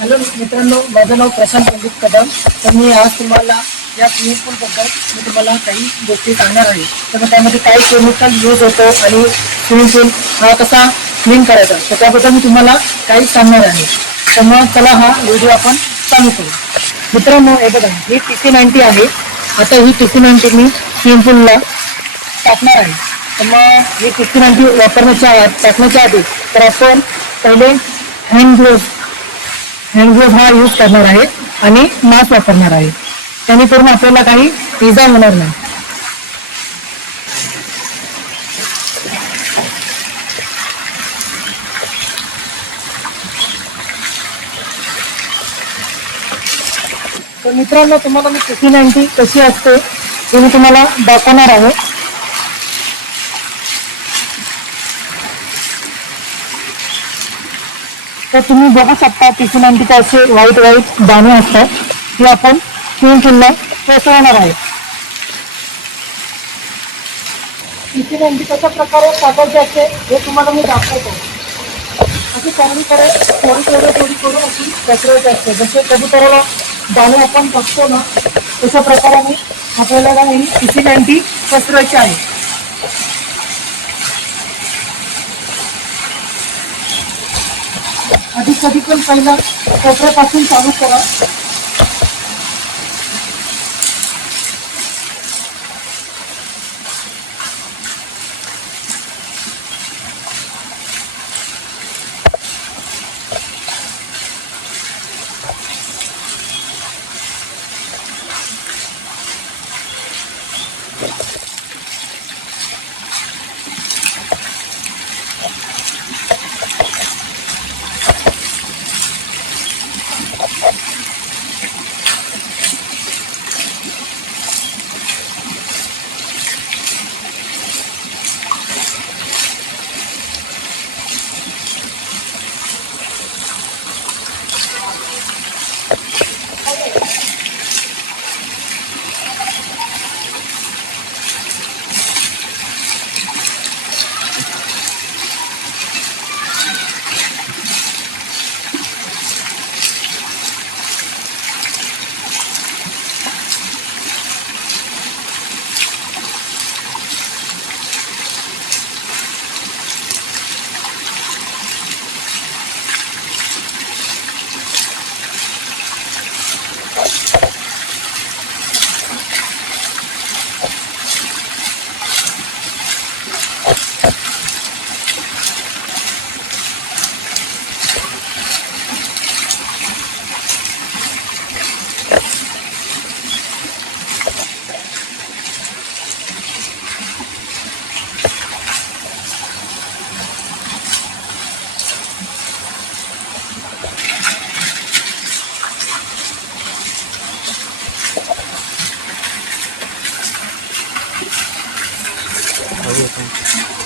Hello मित्रांनो माझं नाव प्रशांत पंडित कदम. तर मी आज तुम्हाला या स्विमिंग पूलबद्दल मी तुम्हाला काही गोष्टी सांगणार आहे. तर मग त्यामध्ये काय केमिकल यूज होतो आणि स्विमिंग पूल हा कसा क्लीन करायचा तर त्याबद्दल मी तुम्हाला काही सांगणार आहे. तर मग चला हा व्हिडिओ आपण चालू करू. मित्रांनो हे बघा ही टी सी नाईन्टी आहे. आता ही टी सी नाईन्टी मी स्विमिंग पूलला टाकणार आहे. तर मग ही टी सी नाईन्टी वापरण्याच्या टाकण्याच्या आधी तर आपण पहिले हँड ग्लोव्ह हँड ग्लोव्ह हा यूज करणार आहे आणि मास्क वापरणार आहे. त्याने करून आपल्याला काही इजा होणार नाही. तर मित्रांनो तुम्हाला मी टी नाईन्टी कशी असते ते मी तुम्हाला दाखवणार आहे. तर तुम्ही बघू शकता टी नाईन्टीचे असे व्हाईट व्हाईट दाणे असतात. ते आपण स्विमिंग पूलला पोचवणार आहे. नाईन्टी कशा प्रकारे टाकायचे असते हे तुम्हाला मी ना कधी कधी पण पहिला कोपऱ्यापासून चालू करा. Thank तर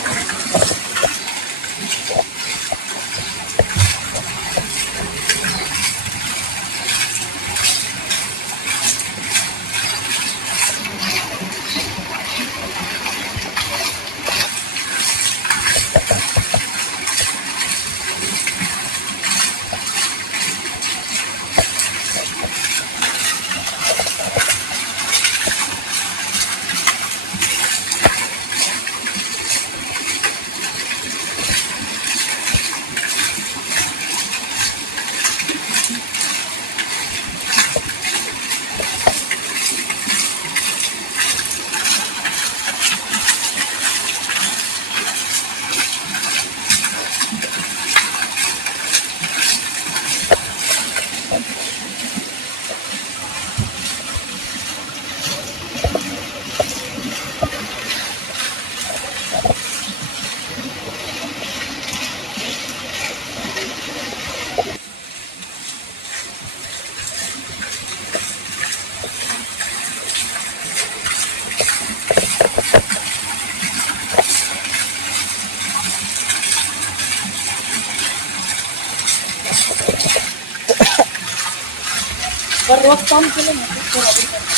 रोज काम केलं ना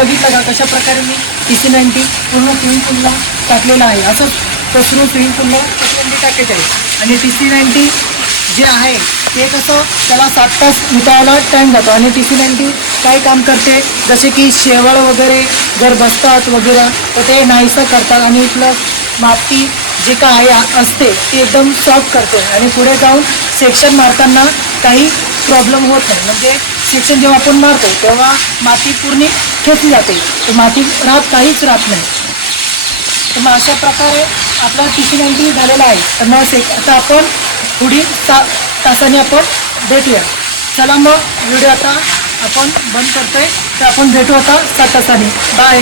बघितलं का? कशा प्रकारे मी टी सी नाईन्टी पूर्ण स्विमिंग पूलला टाकलेलं आहे. असंच पसरून स्विमिंग पूलला पसरून टाकायचं आहे. आणि टी सी नाईन्टी जे आहे ते कसं त्याला सात तास विकायला टाईम जातो. आणि टी सी नाईन्टी काय काम करते? जसे की शेवळ वगैरे जर बसतात वगैरे तर ते नाहीसं करतात. आणि प्लस माती जे काय असते ती एकदम सॉफ्ट करते. आणि पुढे जाऊन सेक्शन मारताना काही प्रॉब्लेम होत नाही. म्हणजे सेक्शन जेव्हा आपण मारतो तेव्हा माती पूर्ण खेचली जाते. तर माती राहत काहीच राहत नाही. तर मग अशा प्रकारे आपला टी सी नाईन्टी झालेला आहे. तर मग सेक आता आपण पुढील ता तासाने आपण भेटूया. चला मग व्हिडिओ आता आपण बंद करतोय. तर आपण भेटू आता सात तासाने. बाय